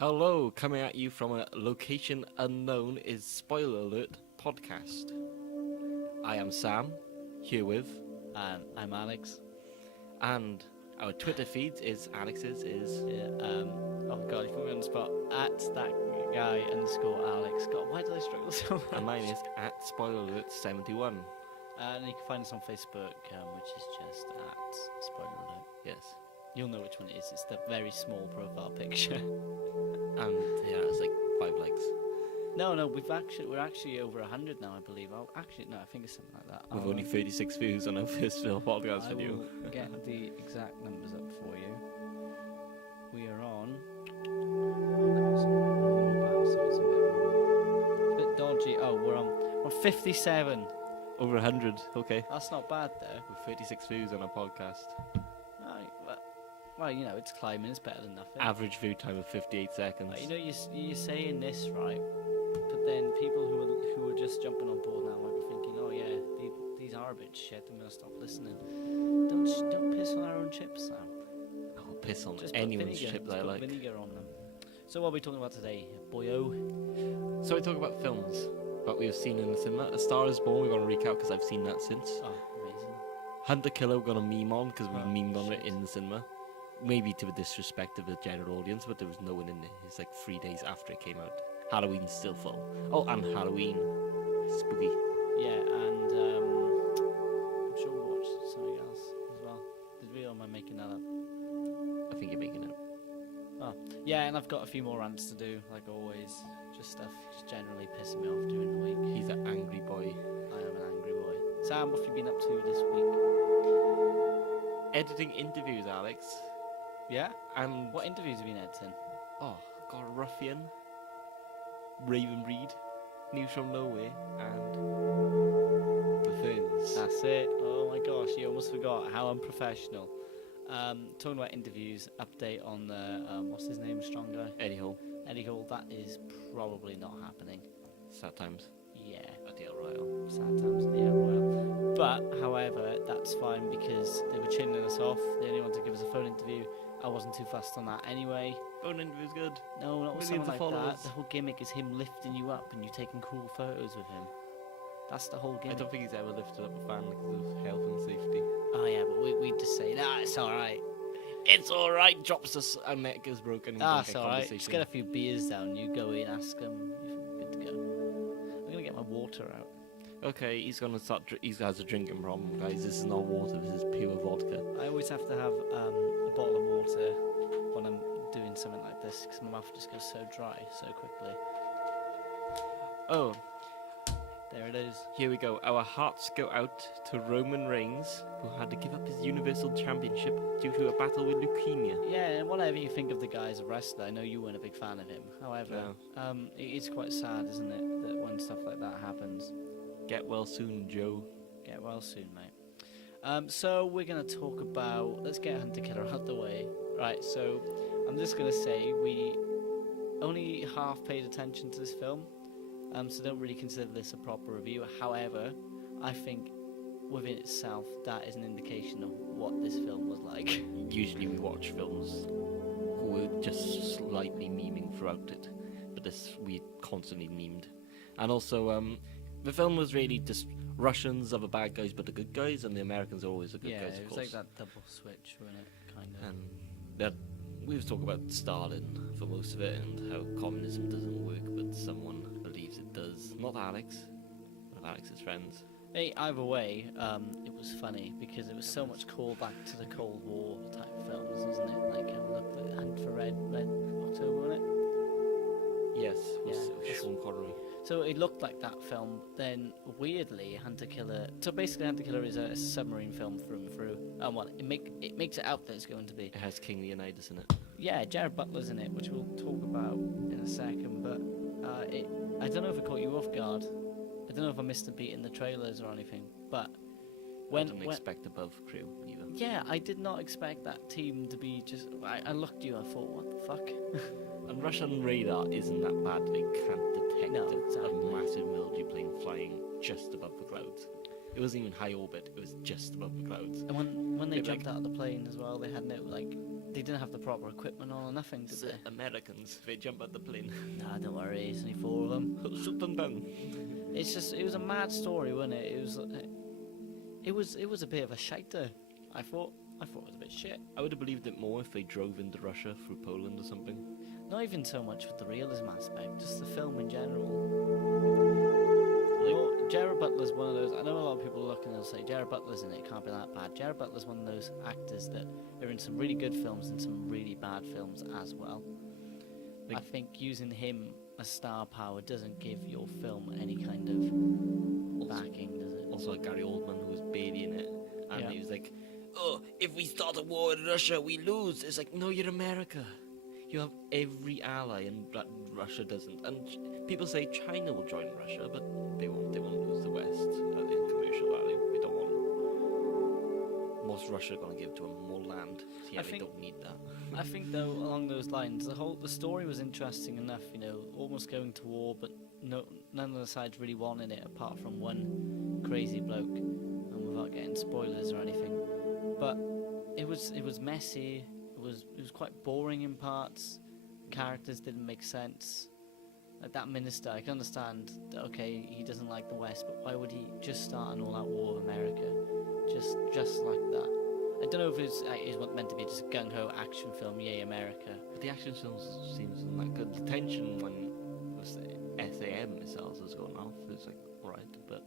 Hello, coming at you from a location unknown is Spoiler Alert Podcast. I am Sam, here with, And I'm Alex. and our Twitter feeds is Alex's is. Oh god, you put me on the spot. At that guy _Alex. God, why did I struggle so much? And mine is at Spoiler Alert 71. And you can find us on Facebook, which is just at Spoiler Alert. Yes. You'll know which one it is. It's the very small profile picture. And yeah, it's like 5 likes. No, we're actually over 100 now, I believe. I think it's something like that. With only 36 views on our first film podcast I video. will get the exact numbers up for you. We are on. So it's a bit dodgy. Oh, we're on 57. Over 100, okay. That's not bad though. With 36 views on our podcast. Right, well, you know, it's climbing. It's better than nothing. Average view time of 58 seconds. You know, you're saying this right, but then people who are just jumping on board now might be thinking, oh yeah, these are a bit shit. I'm gonna stop listening. Don't piss on our own chips, Sam. I'll piss on Just anyone's vinegar, chips just I put like. vinegar on them. So what are we talking about today, boyo? So we talk about films that we have seen in the cinema. A Star is Born, we're going to recap because I've seen that since. Oh, amazing. Hunter Killer, we're going to meme on because we memed on it shit. in the cinema. Maybe to the disrespect of the general audience, but there was no one in it. It's like 3 days after it came out. Halloween's still full. Oh, and Halloween. Spooky. Yeah, and I'm sure we watched something else as well. Did we, or am I making that up? I think you're making it. Oh, yeah, and I've got a few more rants to do, like always. Just stuff just generally pissing me off during the week. He's an angry boy. I am an angry boy. Sam, what have you been up to this week? Editing interviews, Alex. Yeah? And What interviews have you been editing? Oh, got Ruffian, Raven Reed, News from Nowhere, and The Ferns. That's it. Oh my gosh, you almost forgot. How unprofessional. Talking about interviews, update on the, what's his name, strong guy? Eddie Hall. Eddie Hall, that is probably not happening. Sad times Yeah. at the El Royale. Sad times at the Air Royal. But, however, that's fine because they were chinning us off. They only wanted to give us a phone interview. I wasn't too fussed on that anyway. Phone interview's good. No, not with Millions someone of like followers. that. The whole gimmick is him lifting you up and you taking cool photos with him. That's the whole I gimmick. don't think he's ever lifted up a fan because of health and safety. Oh yeah, but we just say, nah, it's alright. It's alright, drops us, our neck is broken. We don't That's get alright. conversation. Just get a few beers down, you go in, ask him, you're good to go. I'm gonna get my water out. Okay, he's gonna start. He has a drinking problem, guys. This is not water. This is pure vodka. I always have to have a bottle of water when I'm doing something like this because my mouth just goes so dry so quickly. Oh, There it is. here we go. Our hearts go out to Roman Reigns, who had to give up his Universal Championship due to a battle with leukemia. Yeah, and whatever you think of the guy as a wrestler, I know you weren't a big fan of him. However, it is quite sad, isn't it, that when stuff like that happens. Get well soon, Joe. Get well soon, mate. So we're going to talk about... Let's get Hunter Killer out the way. Right, so I'm just going to say we only half paid attention to this film, so don't really consider this a proper review. However, I think within itself, that is an indication of what this film was like. Usually we watch films who were just slightly memeing throughout it, but this we constantly memed. And also, the film was really just Russians are the bad guys but the good guys, and the Americans are always the good Yeah, guys, of it was course. like that double switch, wasn't it? Kind of. And that we was talking about Stalin for most of it and how communism doesn't work, but someone believes it does. Not Alex, one of Alex's friends. Hey, either way, it was funny because it was so much callback to the Cold War type films, wasn't it? Like, look, the Hunt for Red October, wasn't it? Yes, Yeah, with Sean Connery. So it looked like that film. Then weirdly, Hunter Killer. So basically, Hunter Killer is a submarine film through and through. And what it makes it out that it's going to be. It has King Leonidas in it. Yeah, Gerard Butler's in it, which we'll talk about in a second. But I don't know if it caught you off guard. I don't know if I missed a beat in the trailers or anything. But I didn't expect above crew either. yeah, I did not expect that team to be just. I looked at you and I thought, what the fuck? And Russian radar isn't that bad. They can't detect No, exactly. a massive military plane flying just above the clouds. It wasn't even high orbit. It was just above the clouds. And when they Bit jumped like- out of the plane as well, they had no like they didn't have the proper equipment on or nothing, did It's they? Americans, they jump out the plane. Nah, don't worry, it's only 4 of them. Shoot them down. It's just, it was a mad story, wasn't it? It was a bit of a shiter. I thought it was a bit shit. I would have believed it more if they drove into Russia through Poland or something. Not even so much with the realism aspect, just the film in general. Gerard Butler's one of those. I know a lot of people look and they'll say Gerard Butler's in it, can't be that bad. Gerard Butler's one of those actors that are in some really good films and some really bad films as well. I think using him as star power doesn't give your film any kind of backing, does it? Also, like Gary Oldman, who was barely in it, and he was like, "Oh, if we start a war with Russia, we lose." It's like, no, you're America. You have every ally, and Russia doesn't. And people say China will join Russia, but they won't. They won't lose the West in commercial value. They don't want. Most Russia are going to give to them more land. So yeah, they don't need that. I think though, along those lines, the story was interesting enough. You know, almost going to war, but none of the sides really wanted it, apart from one crazy bloke. And without getting spoilers or anything, but it was messy. It was quite boring in parts. Characters didn't make sense. Like that minister, I can understand that, okay, he doesn't like the West, but why would he just start an all-out war with America? Just like that. I don't know if it's meant to be just a gung-ho action film, yay America. But the action films seems like good. The tension when the SAM missiles was going off is like, alright, but...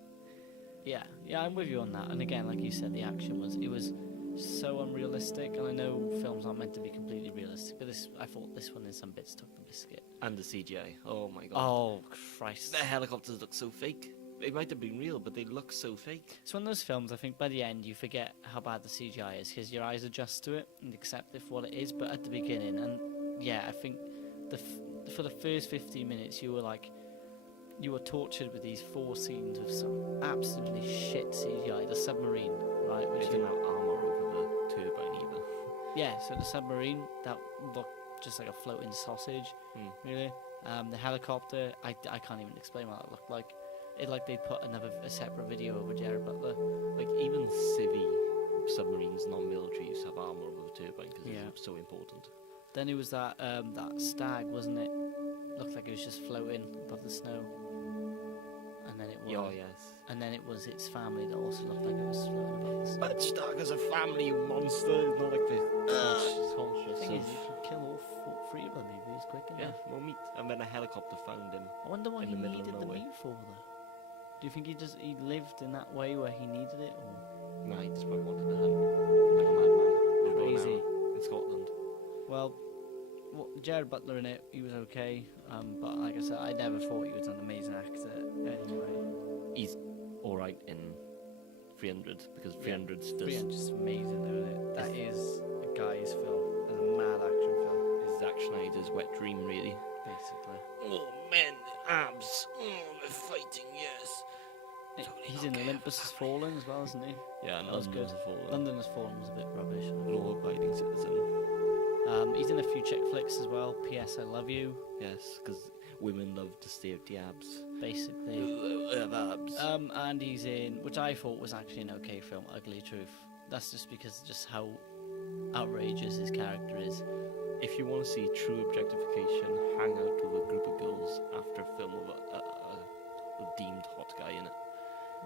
Yeah, I'm with you on that. And again, like you said, the action was so unrealistic, and I know films aren't meant to be completely realistic, but I thought this one in some bits took the biscuit. And the CGI, oh my god. Oh, Christ. The helicopters look so fake. They might have been real, but they look so fake. It's one of those films, I think, by the end, you forget how bad the CGI is, because your eyes adjust to it and accept it for what it is, but at the beginning, and yeah, I think for the first 15 minutes, you were tortured with these 4 scenes of some absolutely shit CGI. The submarine, right? Which didn't have armor over the turbine either. Yeah, so the submarine, that looked just like a floating sausage, really. The helicopter, I can't even explain what that looked like. It like they put a separate video over Gerard Butler. Like even civvy submarines, non-militaries, have armor over the turbine because it's so important. Then it was that stag, wasn't it? Looked like it was just floating above the snow. And then it was. Oh yes. And then it was its family that also looked like it was floating above the snow. But stag as a family, you monster! It's not like the conscious. The thing is, you can kill all 3 of them if he's quick enough. Yeah, more meat. And then a helicopter found him. I wonder what he needed the nowhere. meat for, though. Do you think he lived in that way where he needed it, or? No, he just probably wanted to hunt like a madman. Crazy. In Scotland. Well, Gerard Butler in it, he was okay, but like I said, I never thought he was an amazing actor anyway. He's alright in 300, because 300's just... 300's amazing, though, isn't it? That is a guy's film. It's a mad action film. It's Zack Snyder's wet dream, really. Basically. Oh, men, abs. Oh, they're fighting, yes. He's in Olympus Has Fallen as well, isn't he? Yeah, that was good. London Has Fallen was a bit rubbish. Law-abiding citizen. He's in a few chick flicks as well. P.S. I Love You. Yes, because women love to stare at the abs. Basically. Abs. And he's in, which I thought was actually an okay film, Ugly Truth. That's just because of just how outrageous his character is. If you want to see true objectification, hang out with a group of girls after a film with a deemed hot guy in it.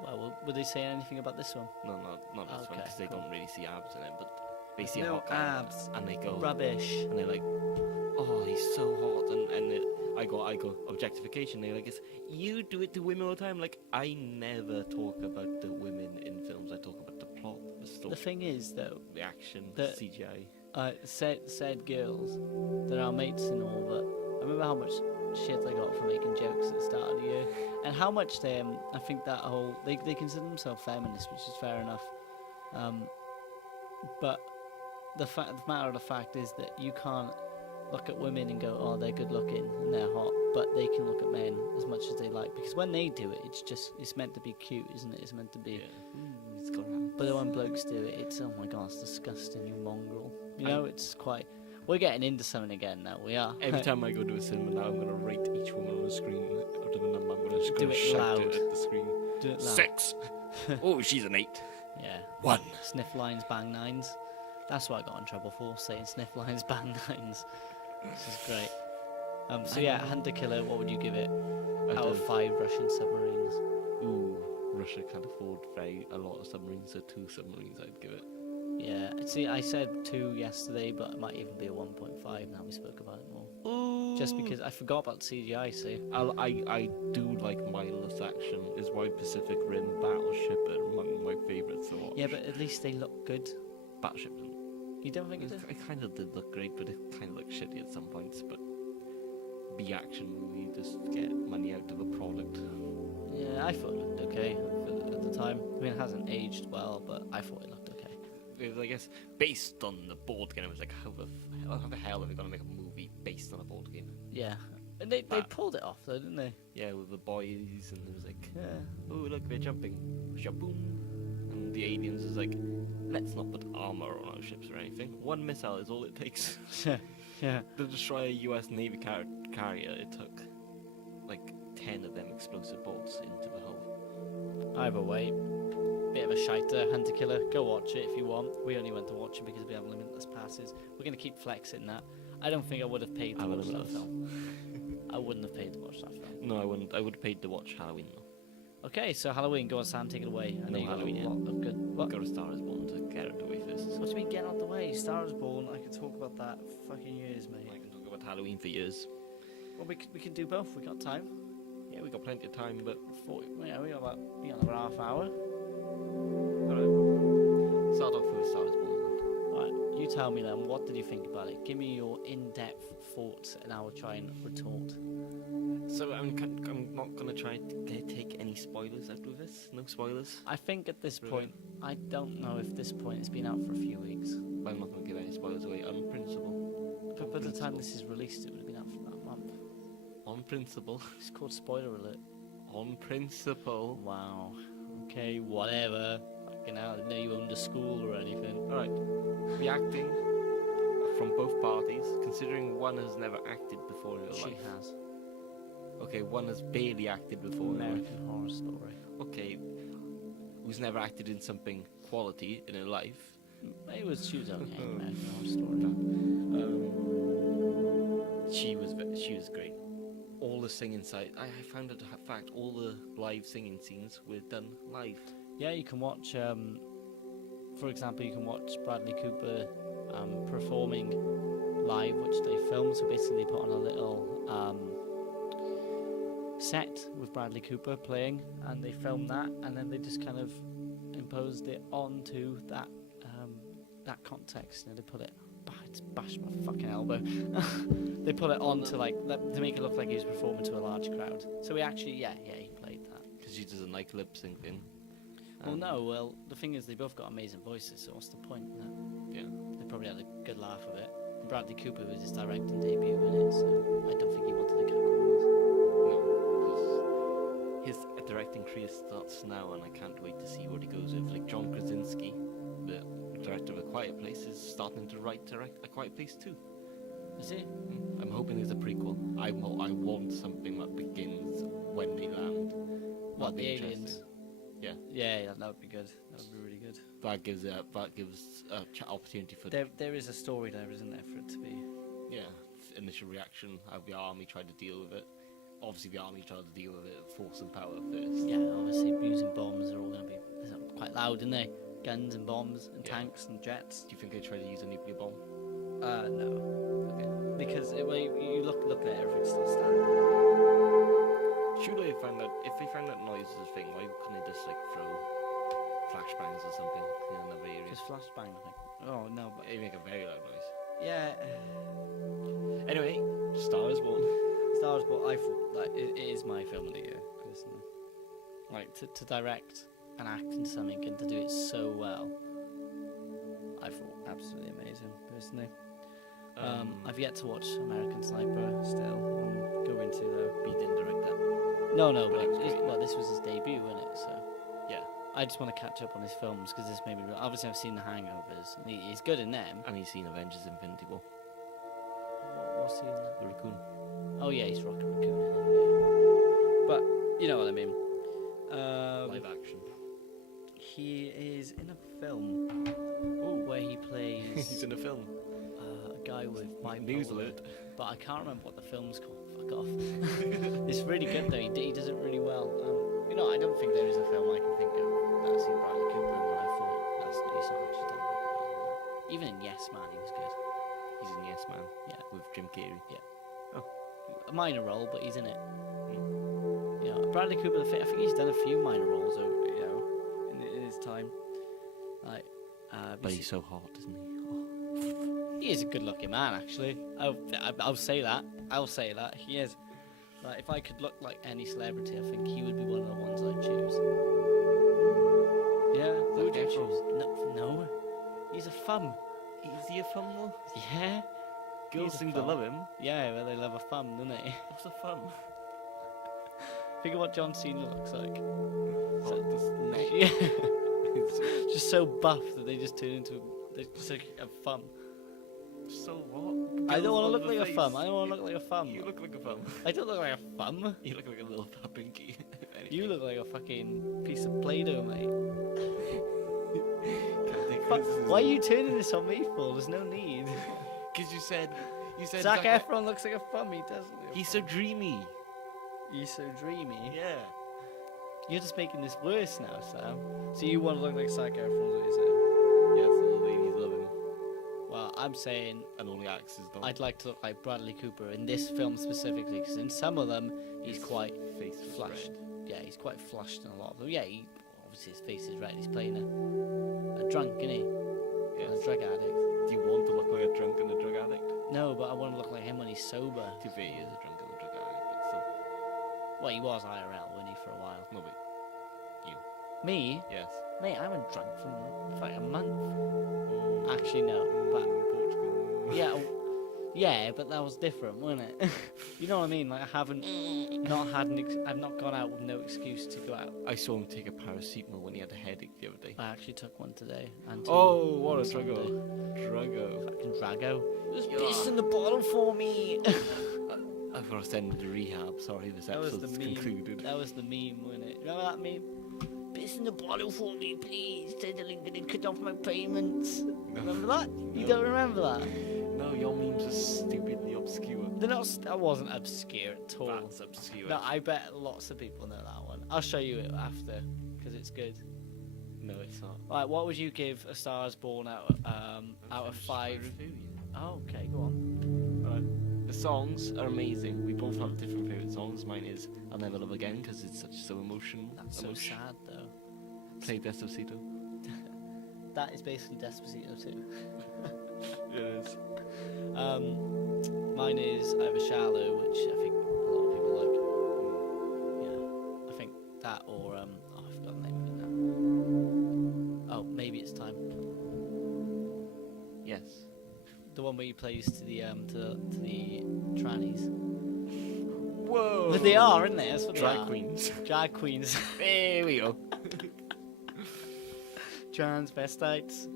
Well, would they say anything about this one? No, not this one, because they don't really see abs in it, but they see no hot guy abs, and they go rubbish, and they're like, oh, he's so hot, and I go objectification. They're like, you do it to women all the time. Like, I never talk about the women in films. I talk about the plot, the story. The thing is, though, the action, the CGI. Said girls, they're our mates and all, but I remember how much shit I got for making jokes at the start of the year, and how much I think that whole they consider themselves feminists, which is fair enough, but the matter of the fact is that you can't look at women and go, oh, they're good looking and they're hot, but they can look at men as much as they like, because when they do it, it's meant to be cute, isn't it? It's meant to be. It's got abs. But when blokes do it, it's, oh my god, it's disgusting, you mongrel. You know, it's quite. We're getting into something again now. We are. Every time I go to a cinema now, I'm going to rate each woman on the screen out of the number. I'm going Do to it shout loud. it at the screen. Do it loud. 6. Oh, she's an 8. Yeah. 1. Sniff lines, bang nines. That's what I got in trouble for, saying sniff lines, bang lines. This is great. So yeah, Hunter Killer, what would you give it out of 5 Russian submarines? Ooh, Russia can't afford a lot of submarines, so 2 submarines I'd give it. Yeah, see, I said 2 yesterday, but it might even be a 1.5 now we spoke about it more. Ooh. Just because I forgot about CGI, see. I do like mindless action. Is why Pacific Rim Battleship are among my favourites to watch. Yeah, but at least they look good. Battleship didn't. You don't think it did? It kind of did look great, but it kind of looked shitty at some points. But the action movie just get money out of a product. Yeah, I thought it looked okay at the time. I mean, it hasn't aged well, but I thought it looked okay. It was, I guess, based on the board game. It was like, how the hell are they going to make a movie based on a board game? Yeah. And they pulled it off, though, didn't they? Yeah, with the boys, and it was like, Yeah. oh, look, they're jumping. Shaboom. And the aliens is like, let's not put armor on our ships or anything. 1 missile is all it takes. Yeah. To destroy a US Navy carrier, it took like 10 of them explosive bolts into the hull. Either way, bit of a shiter, Hunter Killer. Go watch it if you want. We only went to watch it because we have limitless passes. We're going to keep flexing that. I don't think I would have paid to watch that film. I wouldn't have paid to watch that film. No, I wouldn't. I would have paid to watch Halloween though. Okay, so Halloween. Go on, Sam, take it away. I know No, you got Halloween, a lot of good. What? Got a Star is Born to get out the way first. What do you mean get out the way? Star is Born. I could talk about that for fucking years, mate. I can talk about Halloween for years. Well, we can do both. We got time. Yeah, we got plenty of time, but 40. Yeah, we got another half hour. alright. Start off with Star is Born. Alright, you tell me then. What did you think about it? Give me your in-depth thoughts, and I will try and retort. So I'm not gonna try to take any spoilers out of this. No spoilers. I think at this Really? point, I don't know if this point it's been out for a few weeks. But I'm not gonna give any spoilers away on principle. But by the time this is released, it would have been out for about a month. On principle. It's called spoiler alert. On principle. Wow. Okay, whatever. Fucking hell, I didn't know you owned a school or anything. Alright. The acting from both parties, considering one has never acted before in her She life. has. Okay, one has barely acted before in her life. American Horror Story. Okay, who's never acted in something quality in her life. She was okay in American Horror Story. She was great. All the singing side, I found it a fact. All the live singing scenes were done live. Yeah, you can watch. For example, you can watch Bradley Cooper performing live, which they filmed. So basically, they put on a little set with Bradley Cooper playing, and they filmed that, and then they just kind of imposed it onto that that context. You know, they put it. It's bashed my fucking elbow. They put it on to to make it look like he was performing to a large crowd. So he actually, yeah, he played that. Because she does a nightclub sync thing. Well, the thing is, they both got amazing voices. So what's the point? Yeah. They probably had a good laugh of it. And Bradley Cooper was his directing debut in it, so I don't think he wanted to cut corners. No, because his directing career starts now, and I can't wait to see what he goes with. Like John Krasinski, the director of A Quiet Place, is starting to write A Quiet Place too. Is he? I'm hoping there's a prequel. I want something that begins when they land. What, That'd the be aliens? interesting. Yeah. Yeah, that would be good. That would be really good. That gives opportunity for There is a story there, isn't there, for it to be? initial reaction, how the army tried to deal with it. Obviously, the army tried to deal with it, force and power first. Yeah, obviously, using bombs are all going to be quite loud, aren't they? Guns and bombs and Yeah. tanks and jets. Do you think they tried to use a nuclear bomb? No. Okay. Because you look at it, everything's still standing. Should they find that if they found that noise is a thing, why couldn't they just throw flashbangs or something in another area? Just flashbang, I think. Oh no, but They make a very loud noise. yeah. Anyway, Star is Born. Star Wars, but I thought it is my film of the year, personally. Like to direct and act in something and to do it so well, I thought absolutely amazing, personally. I've yet to watch American Sniper. Still, I'm going to though. He didn't direct that. No, But it was great. this was his debut, wasn't it? So Yeah. I just want to catch up on his films because this made me. Obviously, I've seen The Hangovers. And he's good in them. And he's seen Avengers Infinity War. What's he in that? The raccoon. Oh yeah, he's Rocket Raccoon in it. Yeah. But you know what I mean. Live action. he is in a film where he plays He's in a film. a guy with News bipolar. alert. But I can't remember what the film's called. Fuck off. It's really good though. He does it really well. I don't think there is a film I can think of that I've seen Bradley Cooper in when I thought he's not actually done that well. Even in Yes Man, he was good. He's in Yes Man. Yeah. With Jim Carrey. A minor role, but he's in it. Bradley Cooper, I think he's done a few minor roles, in his time. Like, But he's so hot, isn't he? he is a good-looking man, actually. I'll say that. I'll say that he is. Like, if I could look like any celebrity, I think he would be one of the ones I'd choose. Yeah, who would you Zac choose? No, he's a fun. Is he a fun though? Yeah, Girls He's a seem to fun. love him. yeah, well, they love a fun, don't they? What's the fun? Think of what John Cena looks like. So, this neck. Yeah, just so buff that they just turn into just like a thumb. So what? I don't want to Girls look love like the a thumb. face. I don't want to look like a thumb. You look like a thumb. I don't look like a thumb. You look like a little pinky. You look like a fucking piece of Play-Doh, mate. Why are you turning this on me for? There's no need. Because you said Zac Efron looks like a thumb. He doesn't. He's so dreamy. He's so dreamy. Yeah. You're just making this worse now, Sam. So you want to look like Zac Efron, is what you're saying? Yes, all the ladies love him. Well, I'm saying And all the actors don't. I'd like to look like Bradley Cooper in this film specifically, because in some of them he's quite face was flushed. red. Yeah, he's quite flushed in a lot of them. Yeah, obviously his face is red. He's playing a drunk, isn't he? Yes. A drug addict. Do you want to look like a drunk and a drug addict? No, but I want to look like him when he's sober. To be he is a drunk and a drug addict, but still. Well, he was IRL, wasn't he, for a while? No, but Me? yes. Mate, I haven't drunk for like a month. Actually, no. But Portugal. yeah, but that was different, wasn't it? You know what I mean? Like, I haven't not had I've not gone out with no excuse to go out. I saw him take a paracetamol when he had a headache the other day. I actually took one today. And Oh, what a Sunday. Druggo. Fucking Drago. There's Yeah. piss in the bottle for me. I've got to send him to rehab. Sorry, this That was the episode's meme. concluded. That was the meme, wasn't it? Remember that meme? Piss in the bottle for me, please. Diddling gonna cut off my payments. Remember that? You No. don't remember that? No, your memes are stupidly obscure. They're not. That wasn't obscure at all. That's obscure. No, I bet lots of people know that one. I'll show you it after because it's good. No, it's not. Right, what would you give A Star Is Born out of 5? Oh, okay, go on. Alright. The songs are amazing. We both have different favourite songs. Mine is I'll Never Love Again because it's so emotional. That's so sad though. Play Despacito. That is basically Despacito too. It is. Mine is Either Shallow, which I think a lot of people like. Yeah, I think that or I forgot the name of it now. Oh, Maybe It's Time. Yes. The one where he plays to the trannies. Whoa. But they are, aren't they? That's what they Drag are. queens. Drag queens. There we go. Transvestites.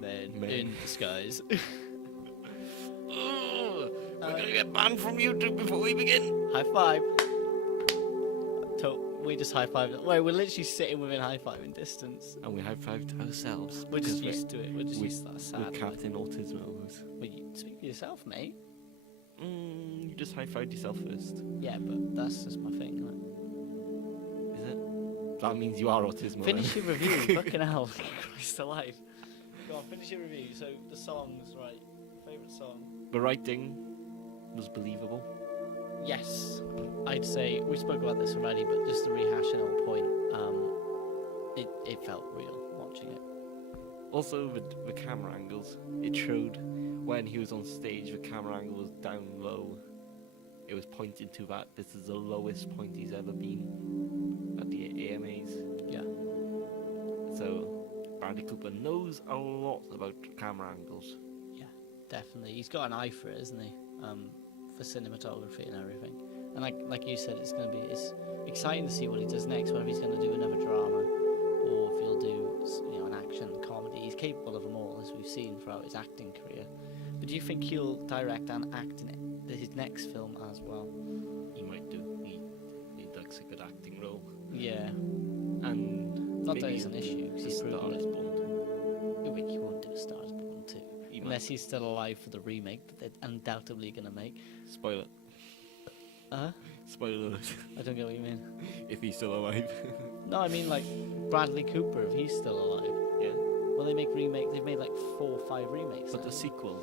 Men Men. in disguise. We're gonna get banned from YouTube before we begin. High five. We just high fived. Wait, we're literally sitting within high fiving distance. And we high-fived ourselves. We're just because used to it. We're just we- used to that sad. We're Captain Autism almost. Well, you speak for yourself, mate. You just high-fived yourself first. Yeah, but that's just my thing. Right? Is it? That means you are autism. Finish your review. Fucking hell. Christ alive. Go on, finish your review. So, the songs, right. Favourite song? The writing was believable. Yes. I'd say, we spoke about this already, but just to rehash an old point, it felt real watching it. Also, the camera angles. It showed when he was on stage, the camera angle was down low. It was pointing to that this is the lowest point he's ever been at the AMAs. Yeah. So, Bradley Cooper knows a lot about camera angles. Definitely. He's got an eye for it, isn't he? For cinematography and everything. And like you said, it's exciting to see what he does next, whether he's going to do another drama or if he'll do an action comedy. He's capable of them all, as we've seen throughout his acting career. But do you think he'll direct and act in his next film as well? He might do. He likes a good acting role. Yeah. And Not that it's an issue, because he's proven Star it. is Bond. You won't do a Star is Born 2. Unless he's still alive for the remake that they're undoubtedly going to make. Spoiler. Spoiler alert. I don't get what you mean. If he's still alive. No, I mean like Bradley Cooper, if he's still alive. Yeah. Well, they've made like 4 or 5 remakes. But now. the sequel,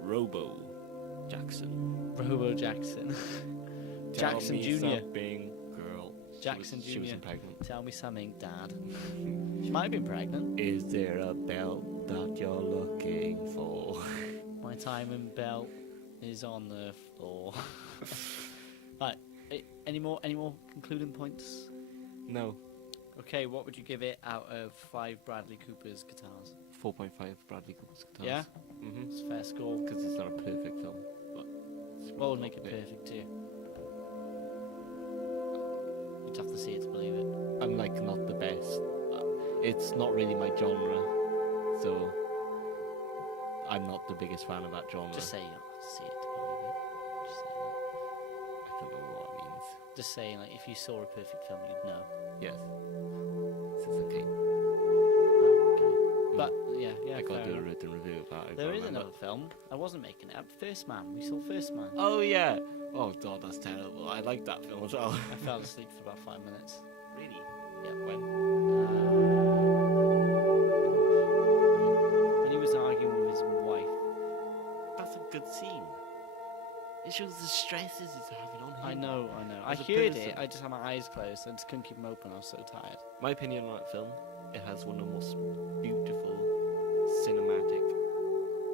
Robo Jackson. Robo Jackson. Jackson Tell me Jr. something, girl. Jackson She was Jr. pregnant. Tell me something, Dad. She might have been pregnant. Is there a belt that you're looking for? My timing belt is on the floor. Right. Any more concluding points? No. Okay, what would you give it out of 5 Bradley Cooper's guitars? 4.5 Bradley Cooper's guitars. Yeah? Mm-hmm. It's a fair score. Because it's not a perfect film. But it's What would really make it good. perfect too? You'd have to see it to believe it. I'm like not the best. It's not really my genre. So I'm not the biggest fan of that genre. Just say you don't have to see it to believe it. Just say that. I don't know what it means. Just saying, like, if you saw a perfect film, you'd know. Yes. This is okay. Okay. But yeah, I fair got to do a enough. written review of that. There is another film. I wasn't making it up. First Man. We saw First Man. Oh yeah. Oh god, that's terrible. I like that film as well. I fell asleep for about 5 minutes. Really? Yeah. When? When he was arguing with his wife. That's a good scene. It shows the stresses he's having on him. I know. I As a heard person. it. I just had my eyes closed. I just couldn't keep them open. I was so tired. My opinion on that film, it has one of the most beautiful cinematic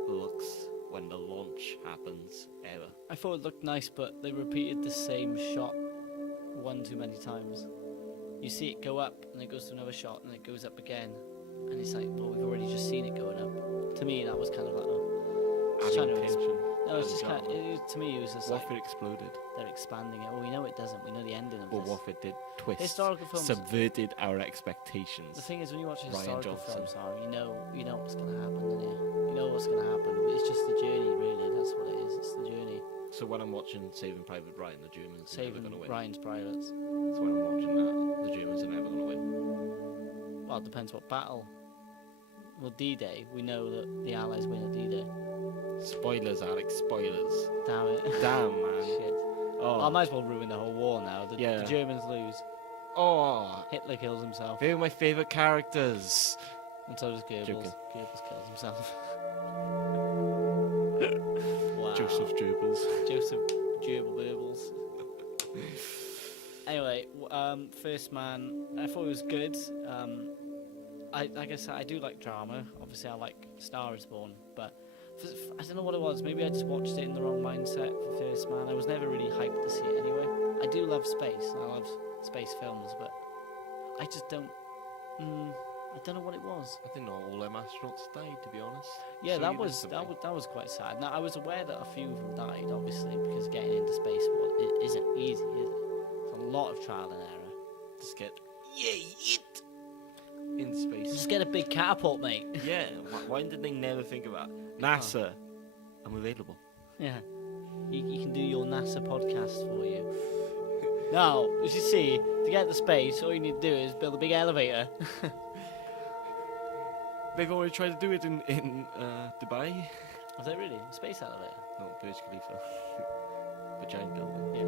looks when the launch happens ever. I thought it looked nice, but they repeated the same shot one too many times. You see it go up, and it goes to another shot, and it goes up again, and it's like, well, we've already just seen it going up. To me, that was kind of like, oh, just trying Adding to. tension. No, it's and just kind of, drama. to me, it was just What like if it exploded? they're expanding it. Well, we know it doesn't. We know the ending of Well, this. what if it did twist? Historical films. Subverted our expectations. The thing is, when you watch a Ryan historical Johnson. film, Sarah, you know what's going to happen, don't you? You know what's going to happen. It's just the journey, really. That's what it is. It's the journey. So when I'm watching Saving Private Ryan, the Germans are never Saving going to win. Ryan's Privates. So when I'm watching that, the Germans are never going to win. Well, it depends what battle. Well, D-Day, we know that the Allies win at D-Day. Spoilers, Alex. Spoilers. Damn it. Damn, man. Shit. Oh. I might as well ruin the whole war now. Yeah. The Germans lose. Oh. Hitler kills himself. They're my favourite characters. And so does Goebbels. Joking. Goebbels kills himself. Wow. Joseph Goebbels. Joseph Goebbels. Anyway, First Man, I thought it was good. Like I said, I do like drama. Obviously, I like Star is Born, but I don't know what it was. Maybe I just watched it in the wrong mindset for First Man. I was never really hyped to see it anyway. I do love space. I love space films, but I just don't. I don't know what it was. I think not all them astronauts died, to be honest. Yeah, So that you was did that something. was quite sad. Now I was aware that a few of them died, obviously, because getting into space it isn't easy, is it? It's a lot of trial and error. Just get it in space. Just get a big catapult, mate. Yeah, why did they never think about NASA? I'm available. Yeah, you can do your NASA podcast for you. Now, as you see, to get to space, all you need to do is build a big elevator. They've already tried to do it in Dubai. Was that really? A space elevator? No, Burj Khalifa. The giant building. Yeah.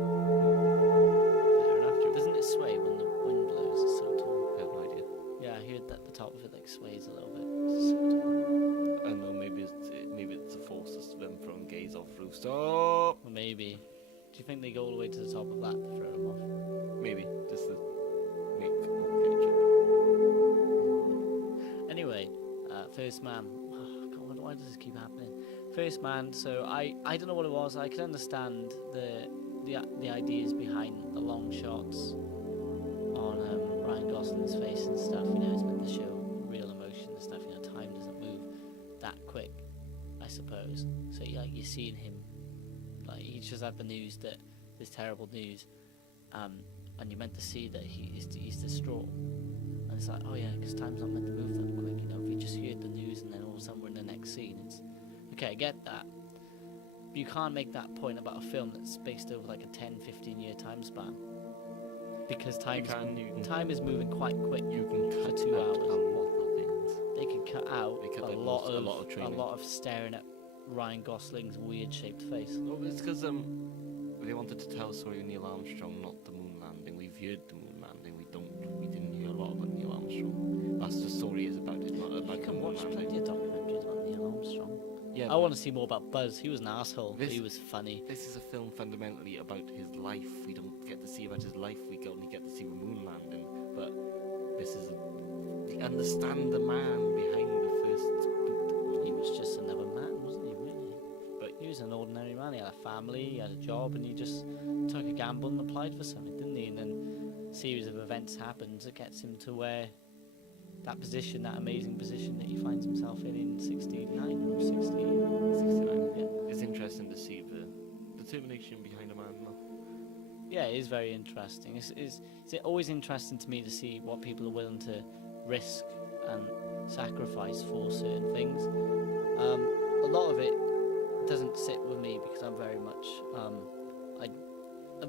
Fair enough. Doesn't it sway when the wind blows? It's so tall. I have no idea. Yeah, I heard that the top of it like sways a little bit. It's so tall. I don't know, maybe it's a force of them throwing gays off rooftop. Or maybe. Do you think they go all the way to the top of that to throw them off? Maybe just to make Anyway, First Man. Oh, God, why does this keep happening? First Man. So I don't know what it was. I can understand the ideas behind the long shots on Ryan Gosling's face and stuff. You know, it's meant to show real emotion and stuff. You know, time doesn't move that quick, I suppose. So you're seeing him, like he just had the news that this terrible news, and you're meant to see that he's distraught. And it's like, oh yeah, because time's not meant to move that quick, you know. If you just heard the news and then all of a sudden we're in the next scene, it's okay, I get that. But you can't make that point about a film that's based over like a 10, 15 year time span. because You can time is moving quite quick. you can cut 2 out hours. a lot of things. They can cut out They cut a out lot a of lot of training. staring at Ryan Gosling's weird shaped face. No, it's because they wanted to tell a story of Neil Armstrong, not the moon landing. We've heard the moon landing. We didn't hear a lot about Neil Armstrong. That's the story is about it, not You about the can moon watch plenty landing. of documentaries about Neil Armstrong. Yeah, I but want to see more about Buzz. He was an asshole, but This- he was funny. this is a film fundamentally about his life. We don't get to see about his life. We only get to see the moon landing. But this is to understand the man behind the first boot. He was just another man, wasn't he, really? But He was an ordinary man. He had a family, he had a job, and he just took a gamble and applied for something, didn't he? And then a series of events happens that gets him to where that position, that amazing position that he finds himself in 69 or 60. 69. Yeah. It's interesting to see the determination behind a man. No? Yeah, it is very interesting. It's always interesting to me to see what people are willing to risk and sacrifice for certain things. A lot of it doesn't sit with me because I'm very much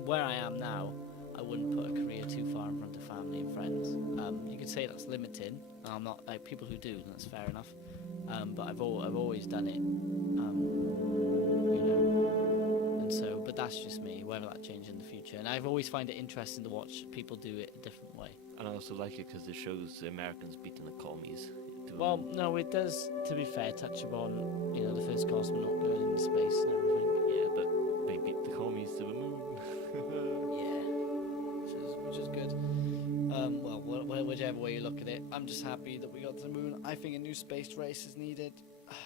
where I am now. I wouldn't put a career too far in front of family and friends. You could say that's limiting. I'm not like people who do. That's fair enough. But I've always done it. You know, and so. But that's just me. Whether that changes in the future, and I've always find it interesting to watch people do it a different way. And I also like it because it shows the Americans beating the commies. Well, no, it does. To be fair, touch upon the first cosmonaut going into space and everything. Yeah, but they beat the commies to the moon. Yeah, which is good. Well, whichever way you look at it, I'm just happy that we got to the moon. I think a new space race is needed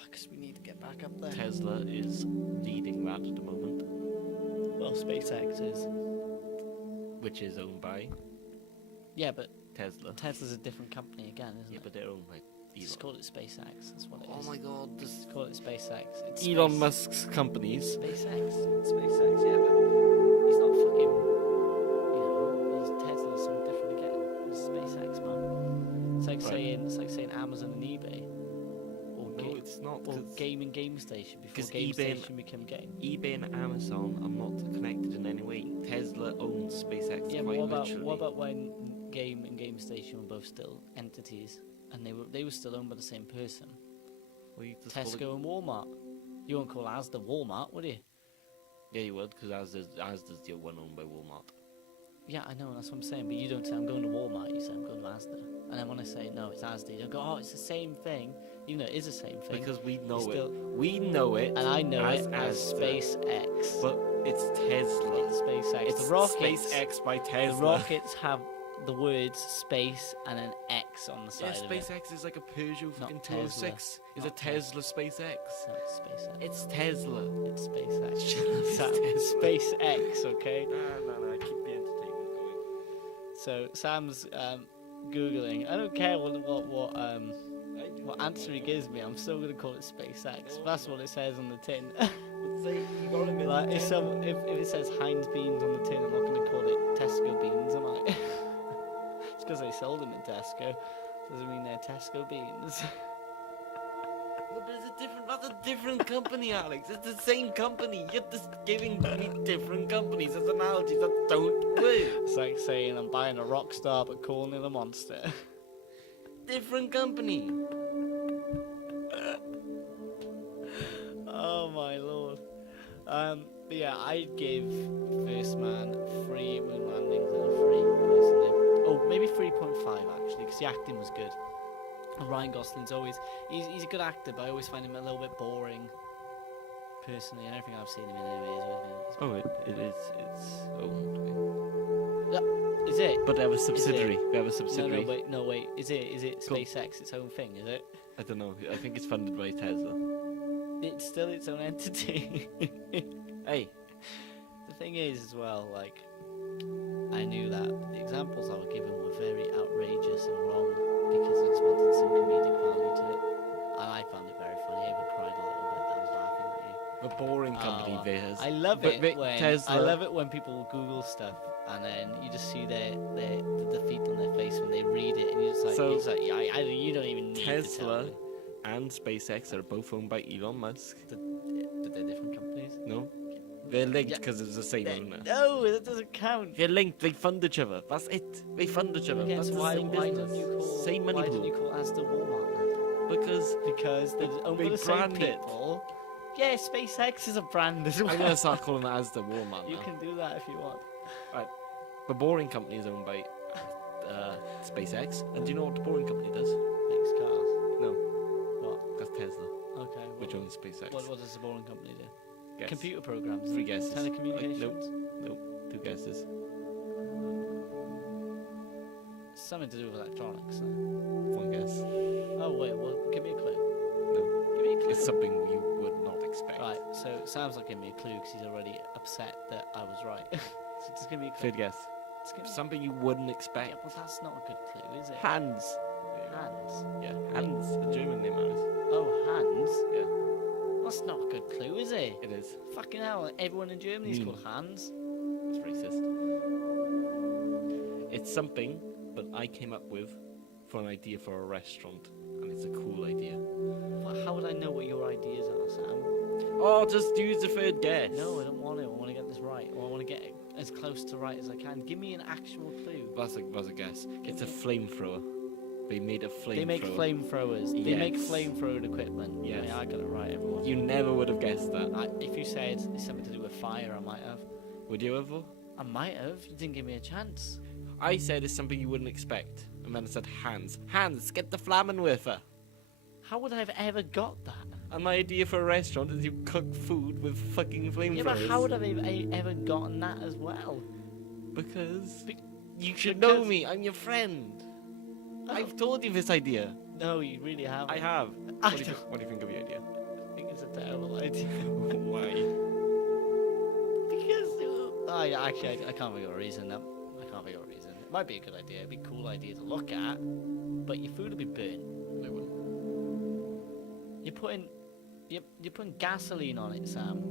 because we need to get back up there. Tesla is leading that at the moment, Well, SpaceX is. which is owned by Yeah, but Tesla. Tesla's a different company again, isn't Yeah, it? but they're owned by Just Elon. call it SpaceX. That's what it is. Oh my god, this Just call it SpaceX. It's Elon space. Musk's companies. SpaceX. It's SpaceX. Yeah, but he's not fucking. He's Tesla. Something different again. It's SpaceX, man. It's like saying Amazon and eBay, or No, it's not. or 'Cause Game Station before 'cause Game eBay and- Station became Game. eBay and Amazon are not connected in any way. Tesla owns SpaceX Yeah, but quite what about literally. when Game and Game Station were both still entities, and they were still owned by the same person? Well, you just call it- Tesco and Walmart. You won't call Asda Walmart, would you? Yeah, you would, because Asda's the one owned by Walmart. Yeah, I know, that's what I'm saying. But you don't say I'm going to Walmart. You say I'm going to Asda. And then when I say no, it's Asda, you don't go, oh, it's the same thing. Even though it is the same thing. Because we know It's it. still- We know it. And I know as it as Asda. SpaceX. But it's Tesla. It's SpaceX. It's the rockets. SpaceX by Tesla. The rockets have the words space and an X on the side Yeah, of it. SpaceX is like a Peugeot fucking Tesla. 206. It's a Not Tesla SpaceX. No, it's SpaceX. It's Tesla. It's SpaceX. Shut up, it's It's Tesla. SpaceX, okay? No, keep the entertainment going. So Sam's googling. I don't care what answer he gives me. I'm still gonna call it SpaceX. That's what it says on the tin. Like if it says Heinz beans on the tin, I'm not gonna call it Tesco beans, am I? It's because they sold them in Tesco. Doesn't mean they're Tesco beans. Well, that's a different company, Alex. It's the same company. You're just giving me different companies as analogies that don't work. It's like saying I'm buying a rock star but calling it a monster. Different company. Oh my lord. But yeah, I'd give First Man 3 moon landings out of 3 personally. Oh, maybe 3.5 actually, because the acting was good. And Ryan Gosling's he's a good actor, but I always find him a little bit boring. Personally, and everything I've seen him in anyways. Oh, it is. It's owned. Is it? But they have a subsidiary. They have a No, subsidiary. wait. Is it Cool. SpaceX its own thing? Is it? I don't know. I think it's funded by Tesla. It's still its own entity. Hey, The thing is, as well, like, I knew that the examples I were given were very outrageous and wrong because I just wanted some comedic value to it. And I found it very funny. I even cried a little bit. I was laughing at you. the boring company Oh, theirs. I love But it when Tesla- I love it when people Google stuff and then you just see the defeat on their face when they read it, and you're just like, So, yeah, you don't even need to tell Tesla me. and SpaceX are both owned by Elon Musk. But they're different companies. No, They're linked because it's the same owner. No, that doesn't count. They're linked. They fund each other. That's it. They fund each other. Okay, That's so the why same don't business. you call Same money why pool. don't you call Asda Walmart then? Because They're owned by they the same brand it. people. Yeah, SpaceX is a brand as well. I'm gonna start calling it Asda Walmart You now. can do that if you want. The Boring Company is owned by SpaceX. And do you know what the Boring Company does? Makes cars. No, What? that's Tesla, Okay. which owns SpaceX. What does the Boring Company do? Guess. Computer programs. Three guesses. Telecommunications. Nope. 2 guesses. Something to do with electronics. 1 guess. Oh wait, well, give me a clue. No. Give me a clue. It's something you would not expect. Right, so Sam's not giving me a clue because he's already upset that I was right. So just give me a clue. 3rd guess. Just give me... Something you wouldn't Yeah, expect. well, that's not a good clue, is it? Hands. Hands. Yeah, Hands. The German name is. Oh, hands. Yeah, That's not a good clue, is it? it is. Fucking hell! Everyone in Germany is called Hans. It's racist. It's something that I came up with for an idea for a restaurant, and it's a cool idea. Well, how would I know what your ideas are, Sam? Oh, just use the 3rd guess. No, I don't want to. I want to get this right. Or I want to get it as close to right as I can. Give me an actual clue. That's a guess. It's a flamethrower. They made a flamethrower. They make flamethrowers. They make Yes. flamethrower equipment. Yes. Yeah, I got it right, everyone. You never would have guessed that. If you said it's something to do with fire, I might have. Would you ever? I might have. You didn't give me a chance. I said it's something you wouldn't expect. And then I said hands. Hands, get the flamming with her. How would I have ever got that? And my idea for a restaurant is you cook food with fucking flamethrowers. Yeah, but how would I have ever gotten that as well? Because Be- you should know because- me. I'm your friend. Oh. I've told you this idea. No, you really haven't. I have. I What do you think of the idea? think it's a terrible idea. Why? Because I can't think of a reason. No, I can't think of a reason. It might be a good idea. It'd be a cool idea to look at, but your food would be burnt. They wouldn't. You're putting gasoline on it, Sam.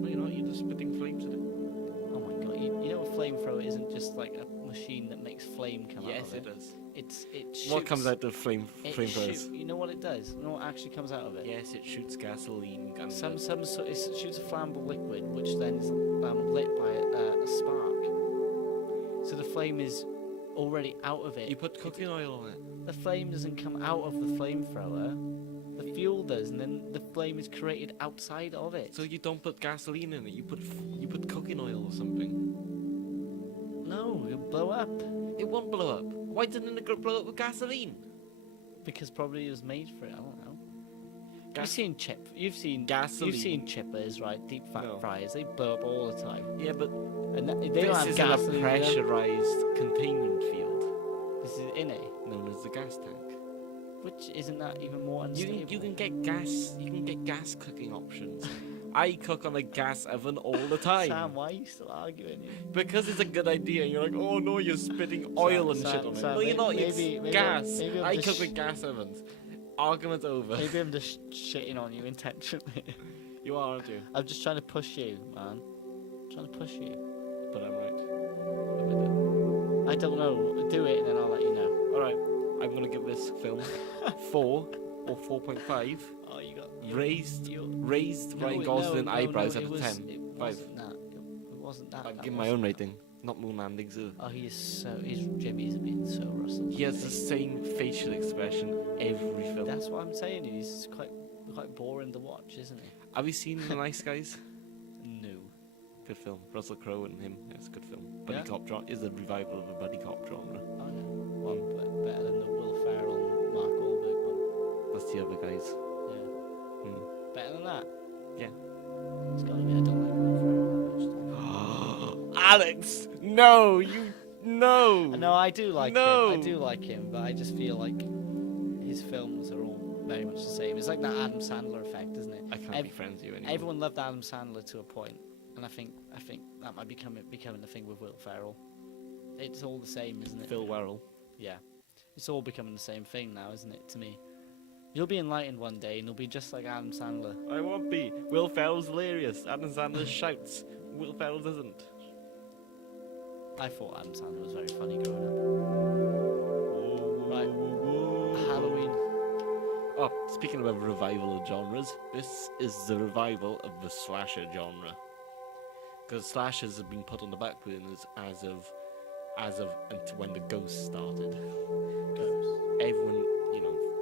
No, you're not. You're just spitting flames at it. Oh my god! You know a flamethrower isn't just like a machine that makes flame come out Yes, of it does. It shoots. What comes out of It flamethrowers? You know what it does? You know what actually comes out of it? Yes, it shoots gasoline. And It shoots a flammable liquid, which then is lit by a spark. So the flame is already out of it. you put cooking oil on it. The flame doesn't come out of the flamethrower. The fuel does, and then the flame is created outside of it. So you don't put gasoline in it. You put cooking oil or something. No, it'll blow up It won't blow up. Why didn't it blow up with gasoline? because probably it was made for it. I don't know. Gas- You've seen Gasoline. You've seen chippers, right? Deep fat No. fryers. They blow up all the time, Yeah, but and they this don't have is gasoline. a in them. pressurized containment field This is in it, known as the gas tank. which isn't that even more unstable? You can get gas. You can get gas cooking options. I cook on a gas oven all the time Sam, why are you still arguing? because it's a good idea. You're like, oh no, you're spitting oil and shit on it. No, you're not. It's gas. maybe I'm I just cook with gas ovens. Argument over. Maybe I'm just shitting on you intentionally. You are, aren't you? I'm just trying to push you, man. I'm trying to push you. But I'm right. I don't know. Do it, and then I'll let you know. All right. I'm gonna give this film 4 or 4.5. Oh, you got Raised No, Ryan Gosling eyebrows it out of was- 10. It 5. wasn't that. It wasn't that. I'd that give my wasn't own that. rating. Not moon landings. Oh, Jimmy's being so Russell. He has the same facial expression every film. That's what I'm saying. He's quite boring to watch, isn't he? Have you seen The Nice Guys? No. Good film. Russell Crowe and him. Yeah, it's a good film. Buddy Yeah? cop genre is a revival of a buddy cop genre. Oh no. One better than the Will Ferrell and Mark Wahlberg one. That's the other guys. Yeah. Hmm. Better than that. Yeah. It's gotta be. I don't like Will Ferrell that much. Alex, no, you no. No, I do like No. him. I do like him, but I just feel like his films are all very much the same. It's like that Adam Sandler effect, isn't it? I can't be friends with you anymore. Everyone loved Adam Sandler to a point, and I think that might becoming the thing with Will Ferrell. It's all the same, isn't it? Phil Werrell. Yeah, it's all becoming the same thing now, isn't it? To me, you'll be enlightened one day, and you'll be just like Adam Sandler. I won't be. Will Ferrell's hilarious. Adam Sandler shouts. Will Ferrell doesn't. I thought Adam Sandler was very funny growing up. Right. Halloween. Oh, speaking about revival of genres, this is the revival of the slasher genre. Because slashers have been put on the back burners as of until when the ghosts started. Everyone,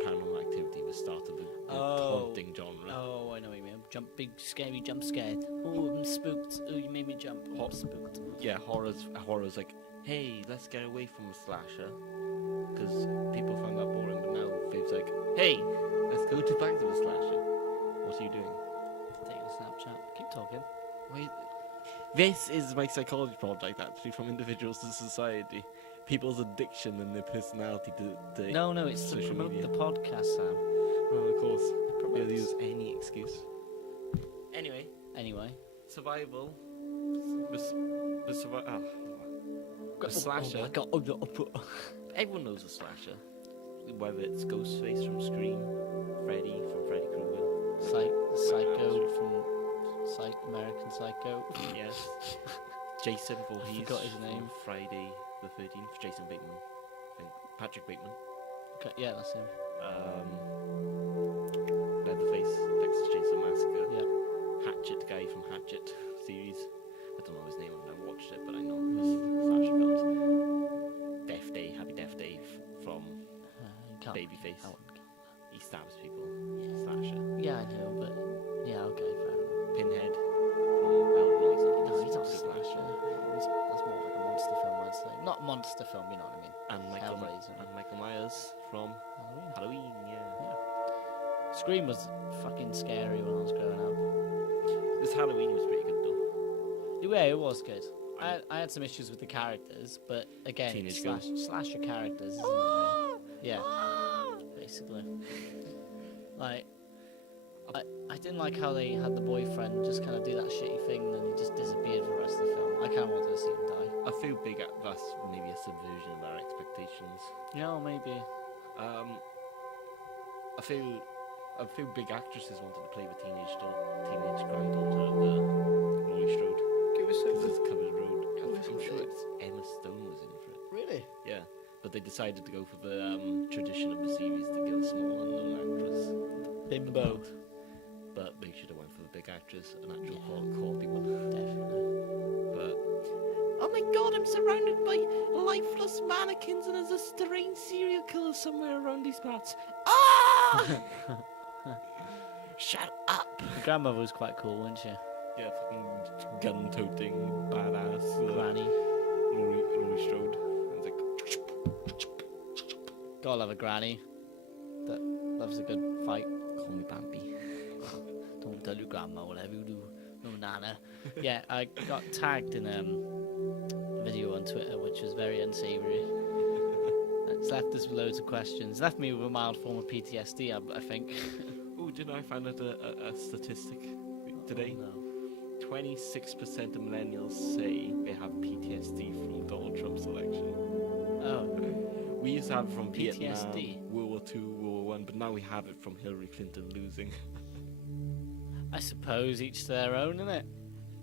Paranormal Activity was started the haunting genre. Oh, I know what you mean. Big scary jump scared. Oh, I'm spooked. Oh, you made me jump. Oh, I'm spooked. Yeah, horror's like, hey, let's get away from a slasher, because people found that boring. But now Fave's like, hey, let's go back to the slasher. What are you doing? Taking a Snapchat. Keep talking. Wait, this is my psychology project, actually, from individuals to society. People's addiction and their personality to No, it's to social promote media. the podcast, Sam. Oh, of course. It They'll promotes. use any excuse. Anyway. Survival. The slasher. Oh my God. Everyone knows a slasher. Whether it's Ghostface from Scream, Freddy from Freddy Krueger, Psycho from American Psycho. yes, Jason Voorhees forgot his from name. Friday the 13th, Jason Bateman, I think. Patrick Bateman, Okay, yeah, that's him. Leatherface, Texas Chainsaw Massacre, Yeah. Hatchet guy from Hatchet series. I don't know his name, I've never watched it, but I know his slasher films. Death Day, Happy Death Day from You can't. Babyface. I wouldn't- He stabs people. Slasher. Yeah, I know, but yeah, okay, fair enough. Pinhead from Hellraiser. No, he's not a slasher. That's more like a monster film, I'd say. Not monster film, you know what I mean? And Michael Myers from Halloween. Halloween, yeah. Scream was fucking scary when I was growing up. This Halloween was pretty good though. Yeah, it was good. I had some issues with the characters, but again, Teenage slasher characters, isn't it? Yeah, basically. Like, I didn't like how they had the boyfriend just kind of do that shitty thing and then he just disappeared for the rest of the film. I kind of wanted to see him die. I feel that's maybe a subversion of our expectations. Yeah, maybe. I feel big actresses wanted to play the teenage granddaughter of the Laurie Strode. Because it's a covered road. I'm sure it's Emma Stone was in for it. Really? Yeah, but they decided to go for the tradition of the series to get a small unknown actress. Bimbo. But they should have went for the big actress, an actual quality one. Definitely. But oh my god, I'm surrounded by lifeless mannequins and there's a strange serial killer somewhere around these parts. Ah! Shut up! The grandmother was quite cool, wasn't she? Yeah, fucking gun-toting badass Granny. Laurie Strode. And it's like, Gotta love a granny that loves a good fight. call me Bambi. Don't tell your grandma whatever you do. No, nana. Yeah, I got tagged in a video on Twitter which was very unsavoury. It's left us with loads of questions. Left me with a mild form of PTSD, I think. Oh, didn't I find out a statistic today? Oh, no. 26% of millennials say they have PTSD from Donald Trump's election. Oh, We used to have it from PTSD. Vietnam, World War II, World War One, but now we have it from Hillary Clinton losing. I suppose each to their own, innit?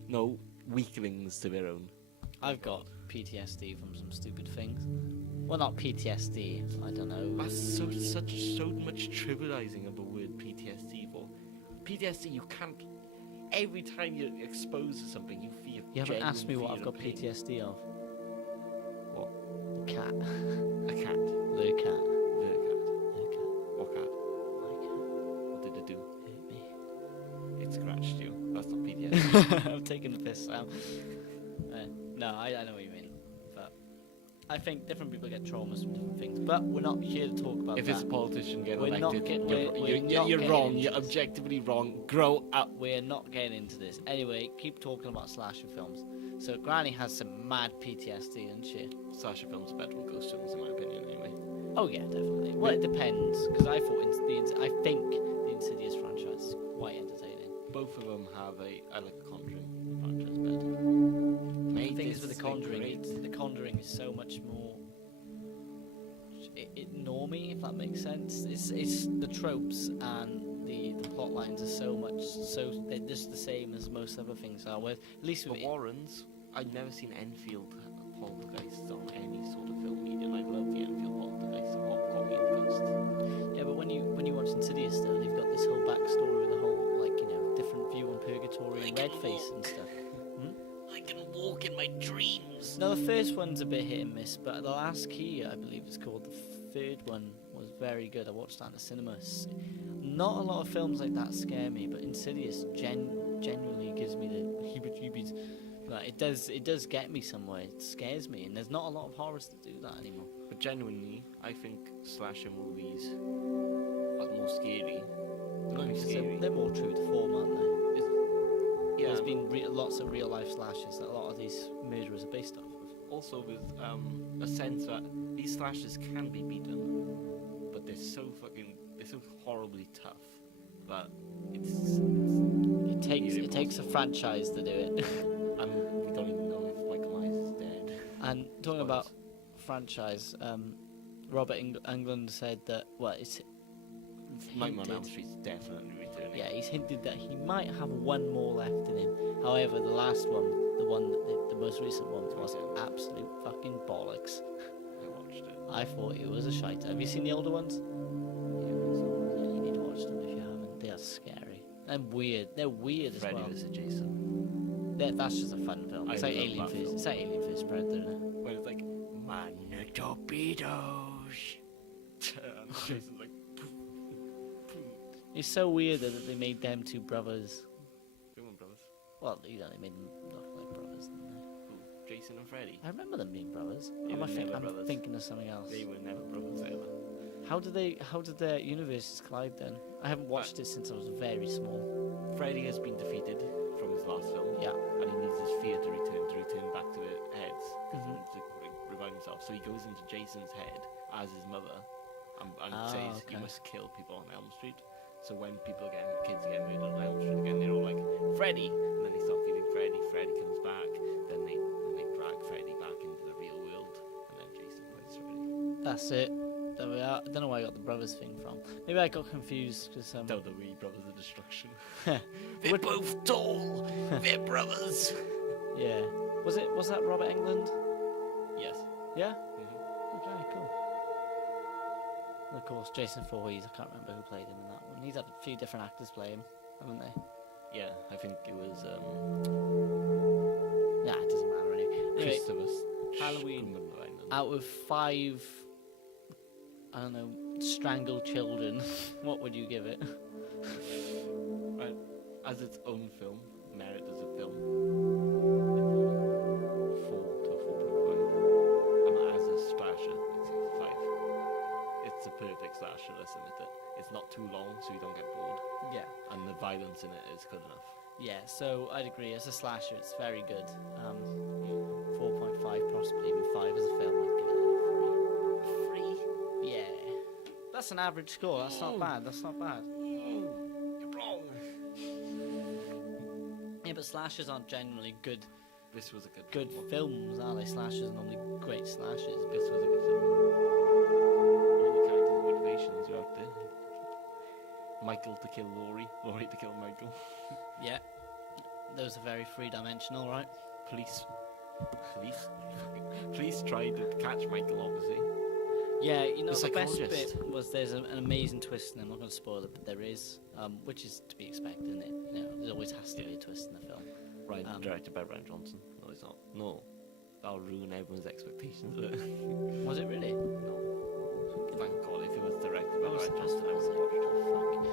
No, weaklings to their own. I've got PTSD from some stupid things. Well, not PTSD. I don't know. That's so much trivializing of the word PTSD for. PTSD, you can't. Every time you're exposed to something, you feel. You haven't asked me what genuine I've got fear of pain. PTSD of. What? The cat. A cat. The cat. The cat. The cat. What cat? My cat. What did it do? Hurt me. It scratched you. That's not PTSD. I'm taking the piss now. No, I know what you mean. But I think different people get traumas from different things. But we're not here to talk about If that. it's a politician getting We're not elected, we're not you're getting wrong. into You're this. objectively wrong. Grow up. We're not getting into this. Anyway, keep talking about slasher films. So Granny has some mad PTSD, doesn't she? Slasher films are better than ghost films, in my opinion, anyway. Oh yeah, definitely. Well, it depends because I think the Insidious franchise is quite entertaining. Both of them have I like the Conjuring franchise better. The thing is with the Conjuring is so much more normie, if that makes sense. It's the tropes and the plot lines are so they're just the same as most other things are. With at least with The Warrens, I've never seen Enfield poltergeists on any sort of film medium. I love the Enfield poltergeist. What got me in the ghost. yeah, but when you watch Insidious, though, they've got this whole backstory with the whole different view on purgatory and Like Redface and stuff. I my dreams. No, the first one's a bit hit and miss, but The Last Key, I believe it's called, the third one was very good. I watched that in the cinemas. Not a lot of films like that scare me, but Insidious genuinely gives me the heebie-jeebies. Like, it does get me somewhere. It scares me, and there's not a lot of horrors that do that anymore. But genuinely, I think slasher movies are more scary. They're more true to form, aren't they? Yeah. There's been lots of real life slashes that a lot of these murderers are based off of. Also with a sense that these slashers can be beaten, but they're so horribly tough that It takes a franchise to do it. and we don't even know if Michael Myers is dead. And talking about franchise, Robert Englund said that it's Nightmare on Elm hinted. Street's definitely returning. Yeah, he's hinted that he might have one more left in him. However, the last one, the most recent one, was absolute fucking bollocks. I watched it. I thought it was a shite. Have you seen the older ones? Yeah, you need to watch them if you haven't. They are scary and weird. They're weird Freddy as well. vs. Jason. That's just a fun film. It's like love Alien that vs. film. It's like Alien vs. Predator. Isn't it? When it's like, man, torpedoes. And Jason's like, It's so weird that they made them two brothers. come on, brothers. Well, they made them look like brothers, didn't they? Who? Jason and Freddy. I remember them being brothers. They were never I'm brothers. thinking of something else. They were never brothers ever. How did their universes collide then? I haven't watched it since I was very small. Freddy has been defeated from his last film. Yeah. And he needs his fear to return back to the heads because Mhm. he needs to revive himself. So he goes into Jason's head as his mother and says okay. you must kill people on Elm Street. So when kids get murdered on Elm Street again, they're all like Freddy, and then they start feeling Freddy. Freddy comes back. Then they drag Freddy back into the real world, and then Jason fights Freddy. That's it. There we are. I don't know where I got the brothers thing from. Maybe I got confused because They're the wee brothers of destruction. They're both tall. They're brothers. yeah. Was that Robert Englund? Yes. Yeah. Mm-hmm. Okay, cool. And of course, Jason Voorhees. I can't remember who played him in that one. He's had a few different actors play him, haven't they? Yeah, I think it was Nah, it doesn't matter anyway. Christopher Halloween. Screaming Out of 5, I don't know, strangled children, what would you give it? Right. As its own film, merit as a film, 4 to 4.5. And as a slasher, it's a 5. It's a perfect slasher, let's admit it. It's not too long, so you don't get bored. Yeah. And the violence in it is good enough. Yeah, so I'd agree. As a slasher, it's very good. 4.5, possibly even 5 as a film. I'd give it a 3. Yeah. That's an average score. That's not bad. That's not bad. You're wrong. Yeah, but slashers aren't generally good This was a good film. films, are they? Slashers are normally great slashers. This was a good film. All the characters' motivations are out there. Michael to kill Laurie, Laurie to kill Michael. Yeah. Those are very three-dimensional, right? Police tried to catch Michael, obviously. Yeah, you know, The the best psychologist. bit was there's an amazing twist, and I'm not going to spoil it, but there is, which is to be expected, isn't it? You know, there always has to be a twist in the film. Right, directed by Ryan Johnson. No, it's not. No. That'll ruin everyone's expectations of it. Was it really? No. Thank God, if it was directed by I was Ryan Johnson, I would have like, watched it.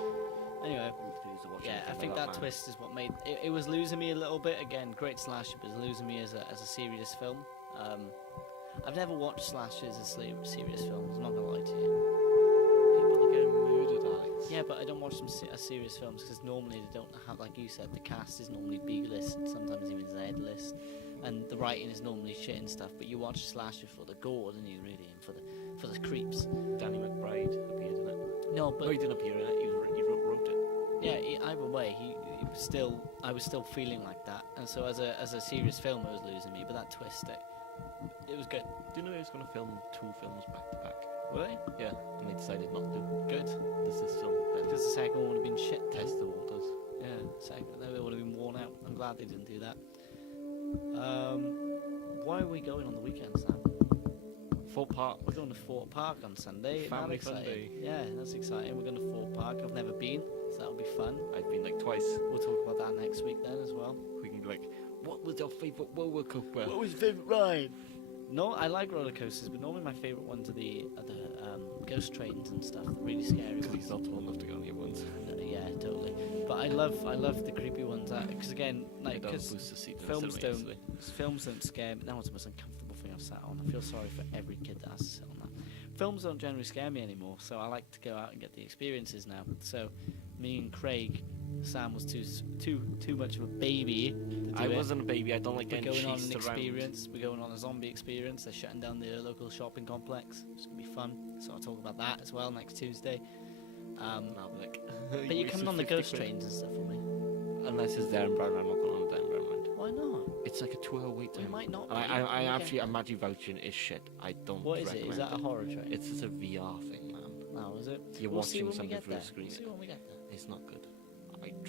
Anyway, Refused to watch yeah, I anything think about that man. twist is what made it was losing me a little bit. Again, great slasher, but it's losing me as a serious film. I've never watched slashers as serious films. I'm not gonna lie to you. People are getting murdered, Alex. Yeah, but I don't watch them as serious films because normally they don't have, like you said, the cast is normally B list, sometimes even Z list, and the writing is normally shit and stuff. But you watch slasher for the gore, don't you? Really, and for the creeps. Danny McBride appeared in it. No, But but he didn't appear in it. He wrote it. yeah, either way, he was still. I was still feeling like that, and so as a serious film, it was losing me. But that twist, it was good. Do you know he was going to film 2 films back to back? Were they? Yeah, and they decided not to. Good. This is film. Then Because the second one would have been shit. test the waters. Yeah, second. They would have been worn out. I'm glad they didn't do that. Why are we going on the weekend, Sam? Fort Park. We're going to Fort Park on Sunday. Family That fun exciting. day. Yeah, that's exciting. We're going to Fort Park. I've never been, so that'll be fun. I've been like twice. We'll talk about that next week then as well. We can like What was your favourite roller coaster? What was your favourite ride? No, I like roller coasters, but normally my favourite ones are the ghost trains and stuff. The really scary Because ones. he's not tall enough to go on the other ones. Yeah, totally. But I love the creepy ones. Because again, like, Don't because boost the seat in the films cinema don't yesterday. films don't scare me. That was the most uncomfortable thing I've sat on. I feel sorry for every kid that has to sit on that. Films don't generally scare me anymore, so I like to go out and get the experiences now. So, me and Craig, Sam was too much of a baby to do I it. wasn't a baby. I don't like We're getting going on an chased around. experience. We're going on a zombie experience. They're shutting down the local shopping complex. It's gonna be fun. So I'll talk about that as well next Tuesday. I'll be like, But you're coming on the 50 ghost quid. trains and stuff with me. Unless it's there in Brown, I'm not going on the there in Brown. Why not? It's like a 2-hour wait We time. might not. I Okay. actually, I'm actually vouching is shit. I don't. What is it? recommend Is that a horror train? It's just a VR thing, man. Oh, is it? You're We'll see watching when we something get through there. a screen. We'll see when we get there. It's not good.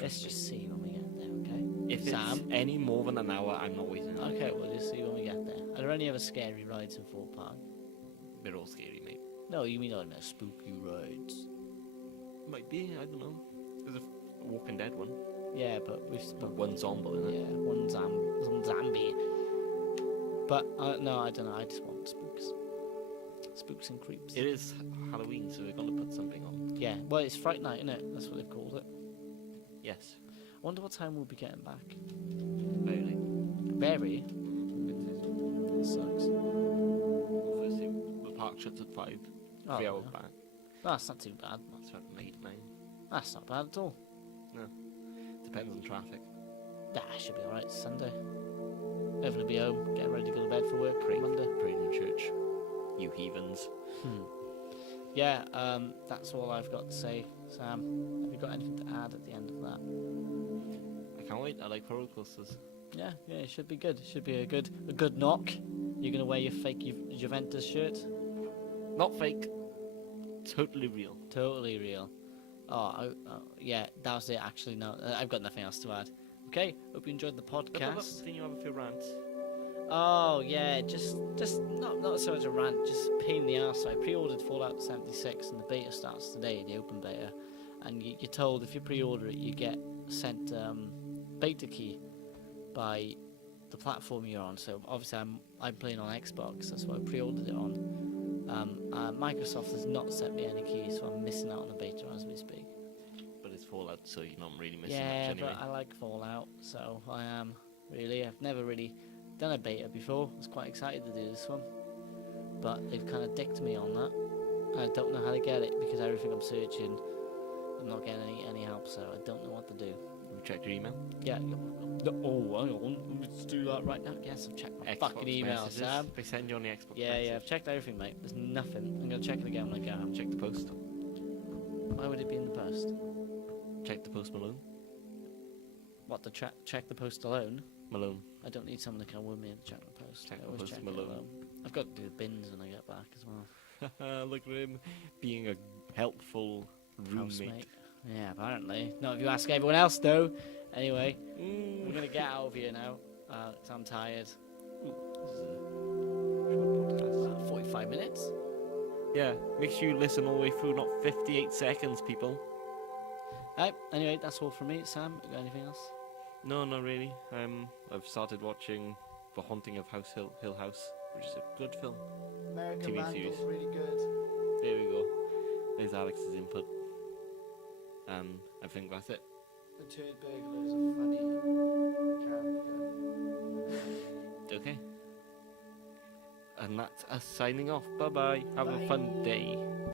Let's just see when we get there, okay? If Sam? it's any more than an hour, I'm not waiting. Okay, we'll just see when we get there. Are there any other scary rides in Fort Park? They're all scary, mate. No, you mean no spooky rides? Might be. I don't know. There's a Walking Dead one. Yeah, but we've One zombie, isn't it? Yeah, one zombie. But no, I don't know. I just want spooks, spooks and creeps. It is Halloween, so we're gonna put something on. Yeah, well, it's Fright Night, isn't it? That's what they've called it. Yes. I wonder what time we'll be getting back. Very. Very. That sucks. Obviously, the park shuts at 5. Oh, 3 hours yeah. back. That's not too bad. That's about 8, 9. That's not bad at all. Depends on traffic. That should be alright. It's Sunday. Everyone will be home, getting ready to go to bed for work. Monday. Praying in church. You heathens. Yeah, that's all I've got to say. Sam, have you got anything to add at the end of that? I can't wait. I like roller coasters. Yeah, it should be good. It should be a good knock. You're gonna wear your fake Juventus shirt. Not fake. Totally real. Totally real. Oh, yeah, that was it. Actually, no, I've got nothing else to add. Okay, hope you enjoyed the podcast. Didn't you have a few rants? Oh yeah, just not so much a rant, just a pain in the arse. So I pre-ordered Fallout 76, and the beta starts today, the open beta. And you're told if you pre-order it, you get sent beta key by the platform you're on. So obviously I'm playing on Xbox, that's what I pre-ordered it on. Microsoft has not sent me any keys, so I'm missing out on the beta as we speak. But it's Fallout, so you're not really missing Yeah, much anyway. but I like Fallout, so I am really. I've never really done a beta before. I was quite excited to do this one, but they've kind of dicked me on that. I don't know how to get it because everything I'm searching, I'm not getting any help, so I don't know what to do. Have you checked your email? Yeah. Oh, hang on. Let's do that right now. Yes, I've checked my fucking email, messages. Sam. They send you on the Xbox. Yeah, message. I've checked everything, mate. There's nothing. I'm gonna check it again when I get home. Check the post. Why would it be in the post? Check the post, Malone. What, to check the post alone? Malone. I don't need someone to come with me and check the post. Check I the always post, check it Malone. alone. I've got to do the bins when I get back as well. Look at him being a helpful roommate. Housemate. Yeah, apparently. Not if you ask everyone else, though. Anyway, I'm going to get out of here now. 'Cause I'm tired. Ooh, this is a short podcast. 45 minutes. Yeah, make sure you listen all the way through, not 58 seconds, people. Anyway, that's all from me. Sam, you got anything else? No, not really. I've started watching The Haunting of Hill House, which is a good film. American TV series. really good. There we go. There's Alex's input. I think that's it. The Turd Burglar is a funny character. Okay. And that's us signing off. Bye bye. Have a fun day.